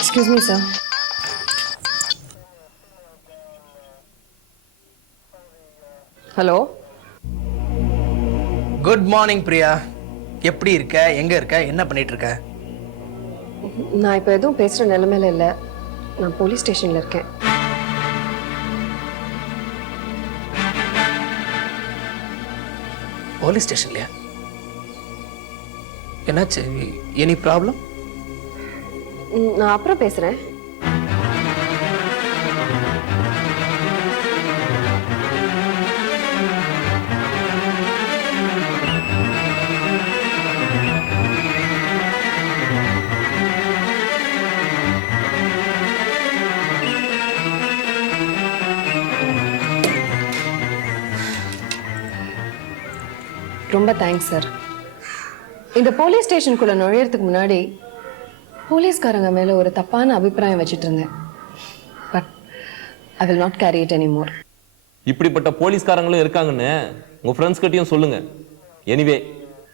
Excuse me, sir. Hello? Good morning Priya. எப்படி இருக்க, எங்க இருக்க, என்ன பண்ணிட்டு இருக்க? நான் இப்போ எதுவும் பேசுகிற நிலைமையில இல்லை. நான் போலீஸ் ஸ்டேஷனில் இருக்கேன். போலீஸ் ஸ்டேஷன்லையா? என்னாச்சு? Any problem? நான் அப்புறம் பேசுகிறேன். ரொம்ப தேங்க்ஸ் சார். இந்த போலீஸ் ஸ்டேஷனுக்குள்ள நுழையறதுக்கு முன்னாடி போலீஸ்காரங்க மேல ஒரு தப்பான அபிப்பிராயம் வச்சுட்டு இருந்தேன். But I will not carry it anymore. இப்படிப்பட்ட போலீஸ்காரங்களும் இருக்காங்கன்னு உங்க ஃப்ரெண்ட்ஸ் கிட்டயும் சொல்லுங்க. Anyway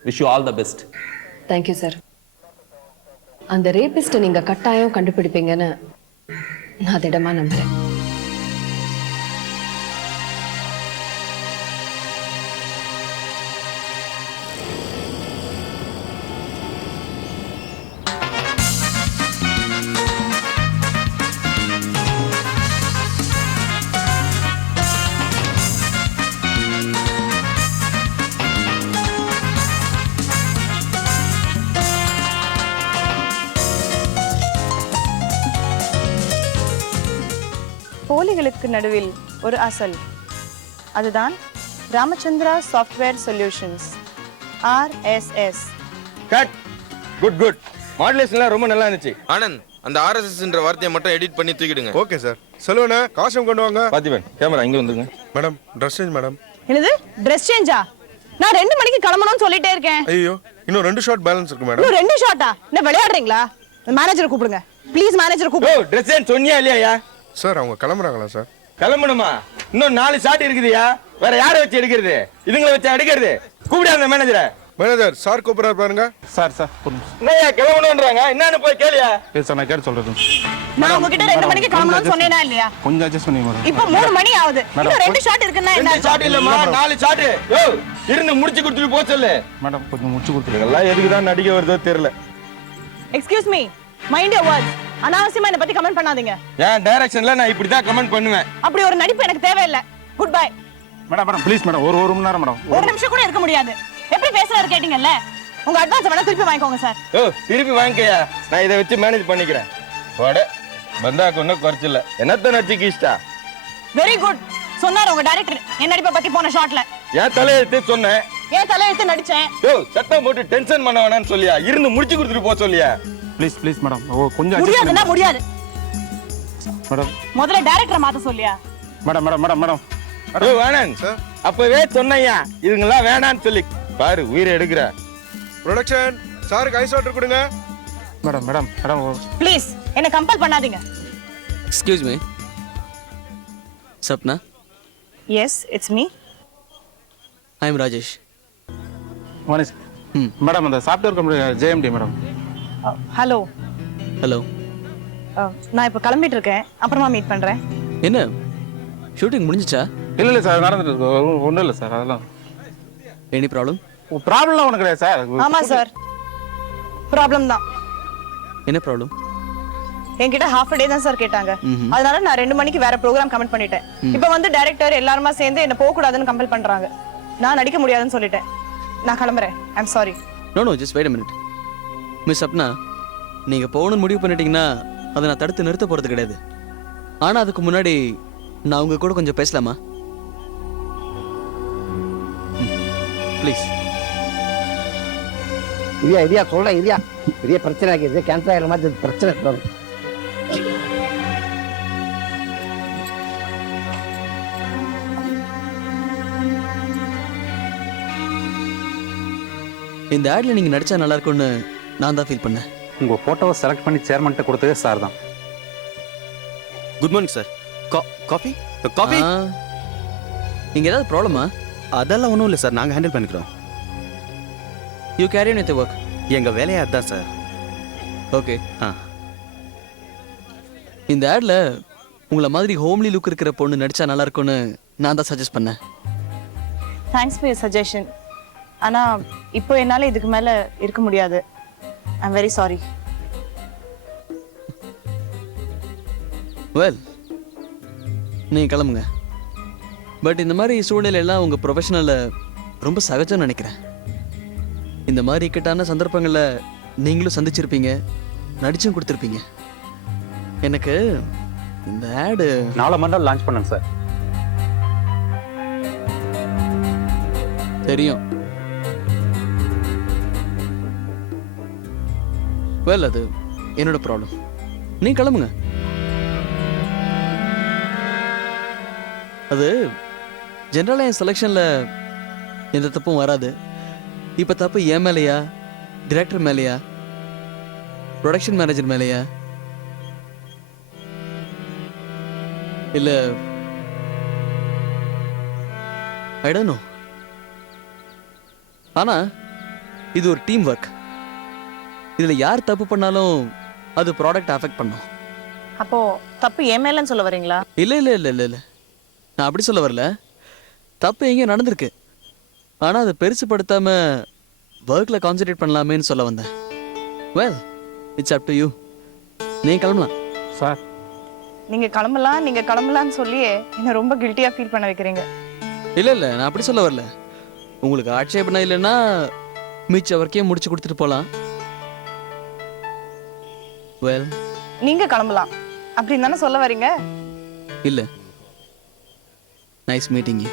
wish you all the best. Thank you sir. அந்த ரேபிஸ்ட்டை நீங்க கட்டாயம் கண்டுபிடிப்பீங்கன்னு நான் திடமா நம்புறேன். போலிகளுக்கு நடுவில் ஒரு அசல், அதுதான் Ramachandra software solutions, RSS. Cut. Good good. மாடுலேஷன்லாம் ரொம்ப நல்லா இருந்துச்சு. ஆனந்த், அந்த RSSன்ற வார்த்தையை மட்டும் எடிட் பண்ணி தூக்கிடுங்க. Okay sir. சொல்லுவேண்ணே, காஸ்டியூம் கொண்டு வாங்க. பாத்திபன், கேமரா இங்க வந்துருங்க. Madam, dress change madam. என்னது ட்ரெஸ் சேஞ்சா? நான் 2 மணிக்கு கிளம்பணும்னு சொல்லிட்டே இருக்கேன். ஐயோ, இன்னும் 2 ஷாட் பேலன்ஸ் இருக்கு மேடம். இன்னும் 2 ஷாட்டா? என்ன விளையாடுறீங்களா? மேனேஜரை கூப்பிடுங்க ப்ளீஸ். மேனேஜரை ஓ, கூப்பிடுங்க. ட்ரெஸ் சேஞ்ச் சொன்னியா இல்லையா? சார், அவங்க கிளம்புறாங்களா சார்? கிளம்பணுமா? இன்னும் 4 ஷாட் இருக்குதுயா. வேற யாரை வச்சு எடுக்கிறது? இதுங்களை வச்சு எடுக்கிறது? கூப்பிடு அந்த மேனேஜரை. மேனேஜர் சார் கூப்பிடுறாரு பாருங்க. சார் என்னய்யா கிளம்பணும்ன்றாங்க? என்னன்னு போய் கேளியா? சார் நான் கேட்டு சொல்றது. நான் உங்ககிட்ட 2 மணிக்கு கிளம்பணும்னு சொன்னேனா இல்லையா? கொஞ்சம் அட்ஜஸ்ட் பண்ணி மேடம். இப்போ 3 மணி ஆகுது. இன்னும் 2 ஷாட் இருக்குன்னா என்ன? 2 ஷாட் இல்லம்மா, 4 ஷாட். யோ, இருந்து முடிச்சு கொடுத்துட்டு போ சொல்லு. மேடம் கொஞ்சம் முடிச்சு கொடுத்துருங்க. இதெல்லாம் எதுக்கு தான் நடிக்க வருதோ தெரியல. Excuse me, mind your words. அனாவசியமா என்ன பத்தி கமெண்ட் பண்ணாதீங்க. என் டைரக்ஷன்ல நான் இப்படி தான் கமெண்ட் பண்ணுவேன். அப்படி ஒரு நடிப்பு எனக்கு தேவையில்லை. Good bye. Madam please madam, ஒரு மணி நேரம் மேடம். ஒரு நிமிஷம் கூட இருக்க முடியாது. எப்படி பேசுறாரு கேட்டீங்கல்ல? உங்க அட்வான்ஸ் வேணா திருப்பி வாங்கிக்கோங்க சார். ஓ, திருப்பி வாங்கிக்கயா. நான் இதை வச்சு மேனேஜ் பண்ணிக்கிறேன். போட பந்தாக்கு ஒன்றும் குறைச்சில்ல. என்னத்த நடிச்சுக்கு இஷ்டா? Very good. சொன்னாரு உங்க டைரக்டர் என் நடிப்பை பத்தி போன ஷாட்ல. ஏன் தலையெழுத்து சொன்னேன்? ஏன் தலையெழுத்து நடிச்சேன்? யோ, சத்தம் போட்டு டென்ஷன் பண்ண வேணாம்னு சொல்லியா? இருந்து முடிச்சு கொடுத்துட்டு போ சொல்லியா? ப்ளீஸ் மேடம், கொஞ்சம் முடியாதுன்னா முடியாது. மேடம் முதல்ல டைரக்டரை மாத்த சொல்லியா? மேடம் ஓ ஆனந்த், அப்பவே சொன்னையா இதுங்கெல்லாம் வேணான்னு சொல்லி. பாரு உயிரை எடுக்கிற. ப்ரொடக்ஷன் சாருக்கு ஐஸ் வாட்டர் கொடுங்க. மேடம் ப்ளீஸ் என்ன கம்பல் பண்ணாதீங்க. Excuse me. Sapna? Yes, it's me. I am Rajesh. Manish. Madam அந்த software company JMD madam. Hello. Hello. நான் இப்போ கிளம்பிட்டு இருக்கேன். அப்புறமா மீட் பண்றேன். என்ன ஷூட்டிங் முடிஞ்சிச்சா? இல்லை சார், நடந்துட்டு இருக்கு. ஒன்றும் இல்லை சார். அதெல்லாம் எனி ப்ராப்ளம்? ப்ராப்ளம்லாம் ஒன்றும் கிடையாது சார். ஆமா சார், ப்ராப்ளம் தான். என்ன ப்ராப்ளம்? என்கிட்ட ஹாஃப் டே தான் சார் கேட்டாங்க. அதனால நான் 2 மணிக்கு வேற ப்ரோக்ராம் கமெண்ட் பண்ணிட்டேன். இப்போ வந்து டைரக்டர் எல்லாருமா சேர்ந்து என்ன போக கூடாதுன்னு கம்பல் பண்றாங்க. நான் நடிக்க முடியாதுன்னு சொல்லிட்டேன். நான் கிளம்புறேன். I am sorry. No just wait a minute. Miss Sapna, நீங்க போகணும்னு முடிவு பண்ணிட்டீங்கன்னா அதை நான் தடுத்து நிறுத்த போறது கிடையாது. ஆனா அதுக்கு முன்னாடி நான் உங்க கூட கொஞ்சம் பேசலாமா? ப்ளீஸ். இரியா சொல்ல இரியா. பெரிய பிரச்சனை ஆகிடுது. கேன்சர் ஆகிற மாதிரி பிரச்சனை வரும். இந்த ஆட்ல நீங்க நடிச்சா நல்லா இருக்கும்னு நான் தான் ஃபீல் பண்ணேன். உங்க போட்டோவை செலக்ட் பண்ணி சேர்மன்ட்ட கொடுத்ததே சார் தான். Good morning sir. Coffee coffee. இங்க ஏதாவது ப்ராப்ளமா? அதெல்லாம் ஒன்றும் இல்லை சார், நாங்கள் ஹேண்டில் பண்ணிக்கிறோம். You carry on with the work. எங்கள் வேலையாக அதுதான் சார். ஓகே. இந்த ஆட்ல உங்களை மாதிரி ஹோம்லி லுக் இருக்கிற பொண்ணு நடிச்சா நல்லா இருக்கும்னு நான் தான் சஜஸ்ட் பண்ணேன். Thanks for your suggestion. ஆனா இப்போ என்னால இதுக்கு மேல இருக்க முடியாது. I am very sorry. Well, நீங்கள் கிளம்புங்க. பட் இந்த மாதிரி சூழ்நிலையெல்லாம் உங்கள் ப்ரொஃபஷனலில் ரொம்ப சகஜம்னு நினைக்கிறேன். இந்த மாதிரி இக்கட்டான சந்தர்ப்பங்களில் நீங்களும் சந்திச்சிருப்பீங்க, நடிச்சும் கொடுத்துருப்பீங்க. எனக்கு இந்த ஆடு நாளை மறுநாள் லான்ச் பண்ணேன் சார். தெரியும். வெல், அது என்னோட ப்ராப்ளம். நீ கிளம்புங்க. அது ஜென்ரலாக என் செலெக்ஷனில் எந்த தப்பும் வராது. இப்போ தப்பு என் மேலேயா, டிரெக்டர் மேலேயா, ப்ரொடக்ஷன் மேனேஜர் மேலேயா, இல்லை ஐ டோன்ட் நோ. ஆனால் இது ஒரு டீம் ஒர்க். இதில் யார் தப்பு பண்ணாலும் அது ப்ராடக்ட் அஃபெக்ட் பண்ணும். அப்போ தப்பு என் மேலன்னு சொல்ல வரீங்களா? இல்லை இல்லை இல்லை இல்லை இல்லை, நான் அப்படி சொல்ல வரல. தப்பு எங்கேயும் நடந்திருக்கு, ஆனால் அதை பெருசுப்படுத்தாமல் ஒர்க்கில் கான்சன்ட்ரேட் பண்ணலாமேன்னு சொல்ல வந்தேன். Well, it's up to you. நீங்கள் கிளம்பலாம். சார் நீங்க கிளம்பலாம்னு சொல்லி என்ன ரொம்ப கில்ட்டியா ஃபீல் பண்ண வைக்கிறீங்க. இல்லை இல்லை, நான் அப்படி சொல்ல வரல. உங்களுக்கு ஆட்சேபனை இல்லைன்னா மிச்ச ஒர்க்கையும் முடிச்சு கொடுத்துட்டு போகலாம். வெல், நீங்க கிளம்பலாம் அப்படின்னு தானே சொல்ல வரீங்க? இல்லை, nice meeting you.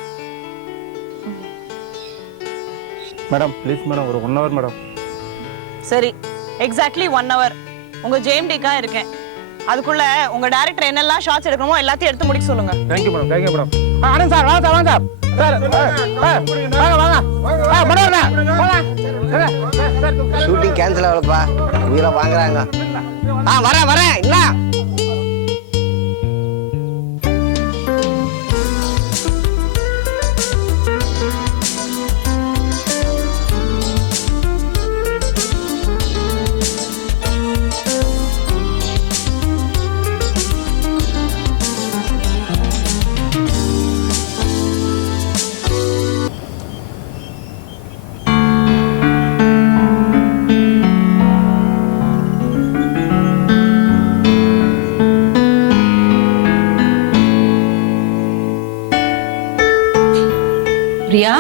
Madam please madam, ஒரு 1 hour மேடம். சரி, எக்ஸாக்ட்லி 1 hour உங்க ஜேஎம்டிக்காக இருக்கேன். அதுக்குள்ள உங்க டைரக்டர் என்னெல்லாம் ஷாட்ஸ் எடுக்கணுமோ எல்லாத்தையும் எடுத்து முடிக்க சொல்லுங்க. Thank you madam, thank you madam. Anand sir வாங்க சார், வாங்க சார். சார் வாங்க. ஷூட்டிங் கேன்சல் ஆகலப்பா, உயிரை வாங்குறாங்க. வரேன் இல்ல. பிரியா,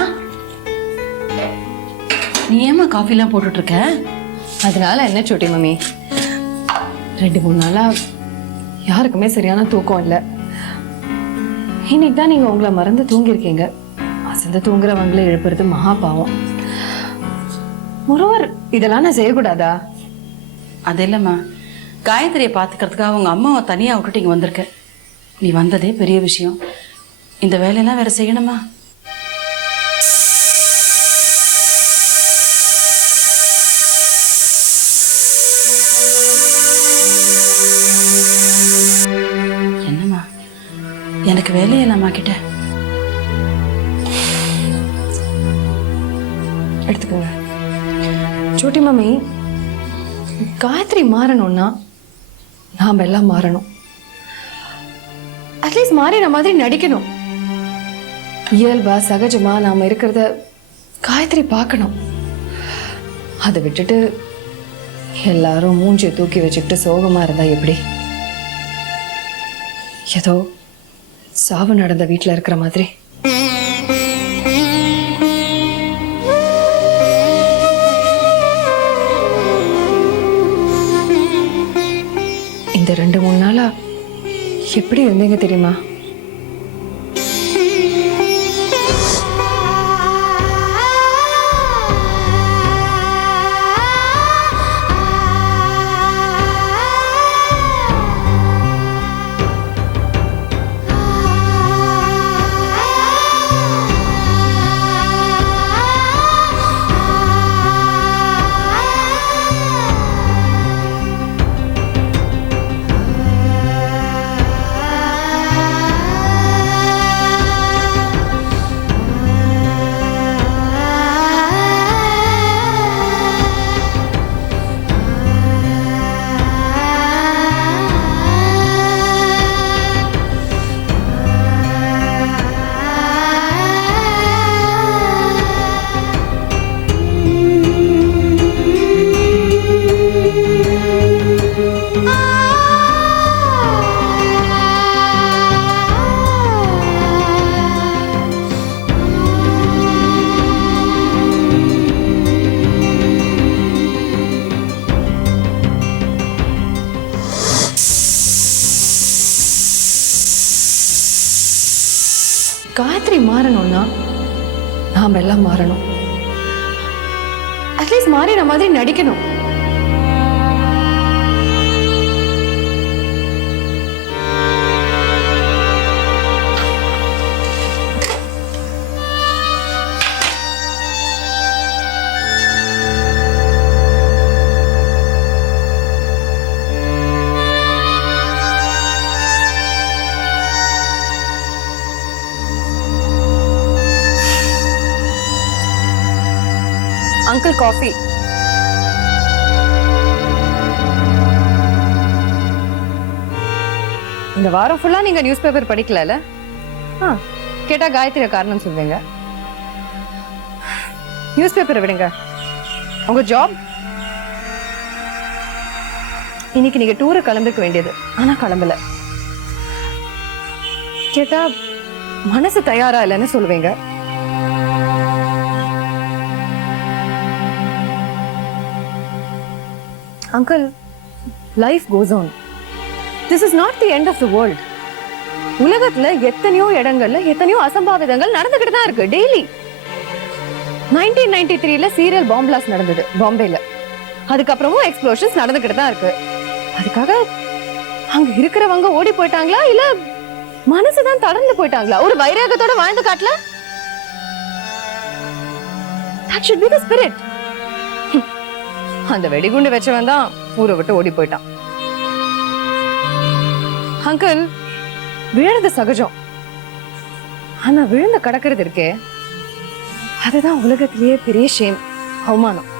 நீ ஏமா காஃபிலாம் போட்டுட்டு இருக்க? அதனால என்ன சோட்டி மம்மி, 2-3 நாளா யாருக்குமே சரியான தூக்கம் இல்லை. இன்னைக்கு தான் நீங்க உங்களை மறந்து தூங்கியிருக்கீங்க. அசந்து தூங்குறவங்களை எழுப்புறது மகா பாவம். ஒருவர் இதெல்லாம் நான் செய்யக்கூடாதா? அது இல்லைம்மா, காயத்ரியை பார்த்துக்கிறதுக்காக உங்க அம்மாவை தனியாக விட்டுட்டு இங்கே வந்திருக்க. நீ வந்ததே பெரிய விஷயம். இந்த வேலையெல்லாம் வேற செய்யணுமா? என்னம்மா, எனக்கு வேலையில்லம்மா கிட்ட. எடுத்துக்கோங்க சோட்டி மம்மி. காயத்ரி மாறணும்னா நாம எல்லாம் மாறணும். அட்லீஸ்ட் மாறின மாதிரி நடிக்கணும். இயல்பா சகஜமா நாம இருக்கிறத காயத்ரி பார்க்கணும். அதை விட்டுட்டு எல்லாரும் மூஞ்சியை தூக்கி வச்சுக்கிட்டு சோகமா இருந்தா எப்படி? ஏதோ சாவு நடந்த வீட்டுல இருக்கிற மாதிரி. இந்த 2-3 நாளா எப்படி இருந்தீங்க தெரியுமா? காயத்ரி மாறணும்னா நாம எல்லாம் மாறணும். அட்லீஸ்ட் மாறின மாதிரி நடிக்கணும். Uncle coffee. இந்த வாரம் ஃபுல்லா நீங்க நியூஸ் பேப்பர் படிக்கல? கேட்டா காயத்ரி காரணம் சொல்வீங்க. நியூஸ் பேப்பரை விடுங்க. உங்க ஜாப் இன்னைக்கு நீங்க டூரை கிளம்பிக்க வேண்டியது, ஆனா கிளம்பல. கேட்டா மனசு தயாரா இல்லைன்னு சொல்லுவீங்க. Uncle, life goes on. This is not the end of the world. உலகத்துல எத்தனையோ இடங்கள்ல எத்தனையோ அசம்பாவிதங்கள் நடந்துகிட்டு தான் இருக்கு டெய்லி. 1993ல சீரியல் பாம் பிளாஸ்ட் நடந்தது பாம்பேல. அதுக்கப்புறமும் எக்ஸ்ப்ளோஷன்ஸ் நடந்துகிட்டு தான் இருக்கு. அதுக்காக அங்க இருக்கிறவங்க ஓடி போயிட்டாங்களா இல்ல மனசுதான் தளர்ந்து போயிட்டாங்களா? ஒரு வைராகத்தோட வாழ்ந்து காட்டல? That should be the spirit. அந்த வெடிகுண்டு வச்சவன் தான் ஊரை விட்டு ஓடி போயிட்டான். அங்கிள், விழுறது சகஜம். ஆனா விழுந்த கடக்கிறது இருக்கே, அதுதான் உலகத்திலேயே பெரிய ஷேம், அவமானம்.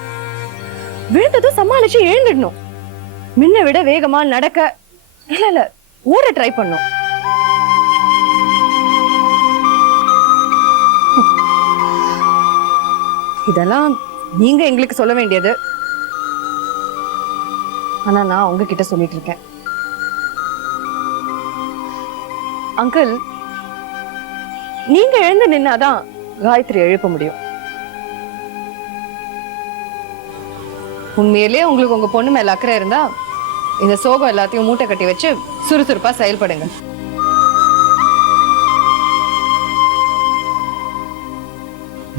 விழுந்ததும் சமாளிச்சு எழுந்துடணும். முன்ன விட வேகமா நடக்க இல்ல ஓட ட்ரை பண்ணும். இதெல்லாம் நீங்க எங்களுக்கு சொல்ல வேண்டியது. ஆனா நான் உங்ககிட்ட சொல்லிட்டு இருக்கேன். அங்கிள், நீங்க எழுந்து நின்னாதான் காயத்ரி எழுப்ப முடியும். உண்மையிலேயே உங்களுக்கு உங்க பொண்ணு மேல அக்கறை இருந்தா இந்த சோகம் எல்லாத்தையும் மூட்டை கட்டி வச்சு சுறுசுறுப்பா செயல்படுங்க.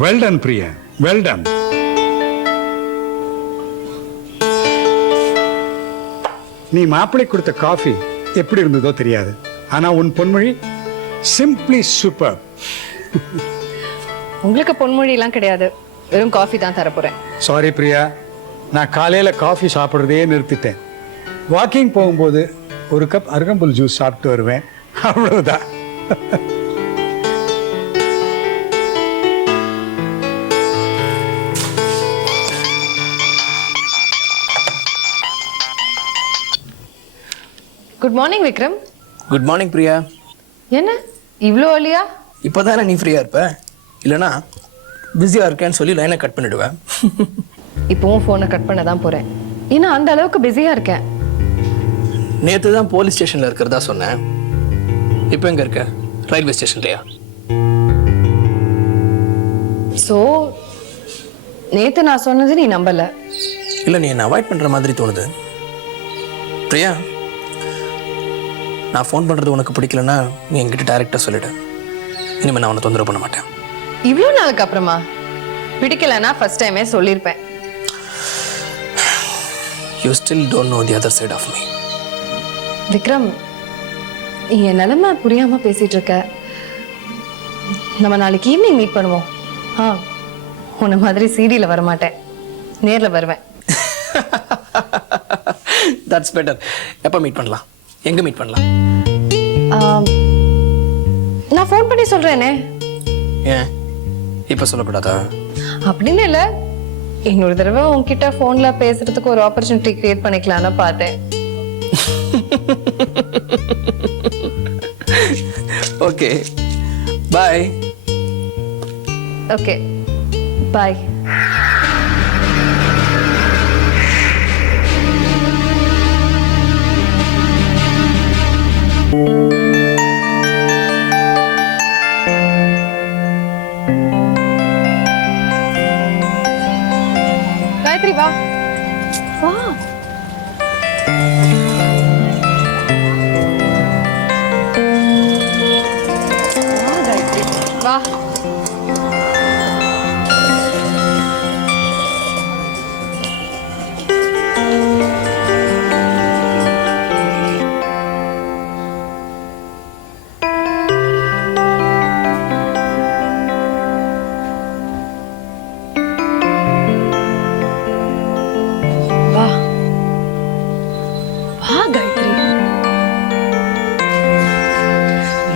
Well done Priya, well done. நீ மாப்பிள்ளை கொடுத்த காஃபி எப்படி இருந்ததோ தெரியாது, ஆனா உன் பொன்மொழி சிம்பிளி சூப்பர். உங்களுக்கு பொன்மொழி எல்லாம் கிடையாது, வெறும் காஃபி தான் தரப்போறேன். சாரி பிரியா, நான் காலையில காஃபி சாப்பிட்றதே நிறுத்திட்டேன். வாக்கிங் போகும்போது ஒரு கப் அருகம்புல் ஜூஸ் சாப்பிட்டு வருவேன், அவ்வளவுதான். Good morning Vikram. Good morning Priya. என்ன இவ்வளோ அலியா? இப்போதானே நீ ஃப்ரீயா இருப்ப, இல்லைனா பிஸியாக இருக்கேன்னு சொல்லி லைனை கட் பண்ணிடுவேன். இப்போவும் ஃபோனை கட் பண்ண தான் போறேன். ஏன்னா அந்த அளவுக்கு பிஸியா இருக்கேன். நேற்று தான் போலீஸ் ஸ்டேஷனில் இருக்கிறதா சொன்னேன். இப்போ எங்கே இருக்க? ரயில்வே ஸ்டேஷன்லையா? ஸோ நேற்று நான் சொன்னது நீ நம்பல? இல்லை, நீ என்னை அவாய்ட் பண்ணுற மாதிரி தோணுது பிரியா. நான் ஃபோன் பண்ணுறது உனக்கு பிடிக்கலன்னா நீ என்கிட்ட டைரெக்டாக சொல்லிவிடு. இனிமேல் நான் உன்னை தொந்தரவு பண்ண மாட்டேன். இவ்வளோ நாளுக்கு அப்புறமா? பிடிக்கலன்னா ஃபர்ஸ்ட் டைமே சொல்லியிருப்பேன். You still don't know the other side of me. Vikram, நீ என் நிலைமை புரியாம பேசிட்டு இருக்க. நம்ம நாளைக்கு ஈவினிங் மீட் பண்ணுவோம். உன்ன மாதிரி சிடியில் வரமாட்டேன், நேரில் வருவேன். That's better. எப்போ மீட் பண்ணலாம்? எங்கே மீட் பண்ணலாம்? நான் ஃபோன் பண்ணி சொல்றேனே. ஏன் இப்போ சொல்லக்கூடாதா? அப்படின்னு இல்லை, இன்னொரு தடவை உன்கிட்ட ஃபோன்ல பேசுறதுக்கு ஒரு ஆப்பர்ச்சுனிட்டி கிரியேட் பண்ணிக்கலாம்னு பார்த்தேன். ஓகே, பாய். ஓகே, பாய். காயத்ரி வா வா. காயத்ரி வா. வா. வா காயத்ரி.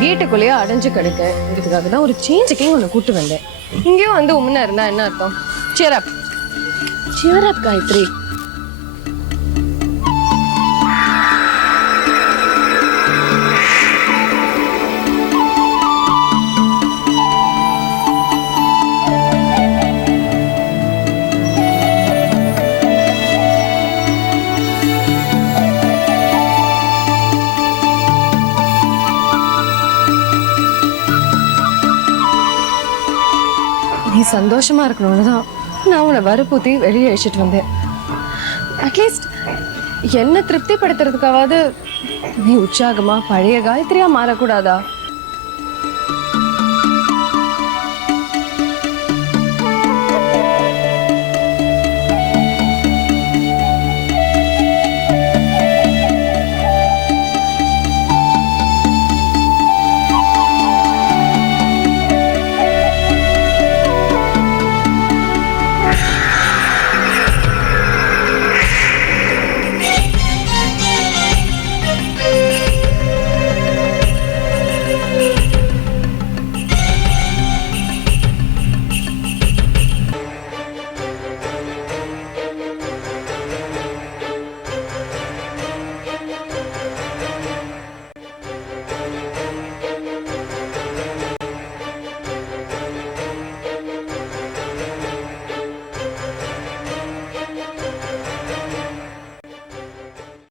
வீட்டுக்குள்ளேயே அடைஞ்சு கிடக்க இதுக்காக தான் ஒரு சேஞ்சுக்கே உன்னை கூட்டு வந்தேன். இங்கேயும் வந்து உம்முன்னா இருந்தா என்ன அர்த்தம்? cheer up. cheer up Gayatri. நீ சந்தோஷமா இருக்கணும்னு தான் நான் உன்னை வற்புறுத்தி வெளியே அழிச்சிட்டு வந்தேன். அட்லீஸ்ட் என்ன திருப்திப்படுத்துறதுக்காவது நீ உற்சாகமா பழைய காயத்ரியா மாறக்கூடாதா?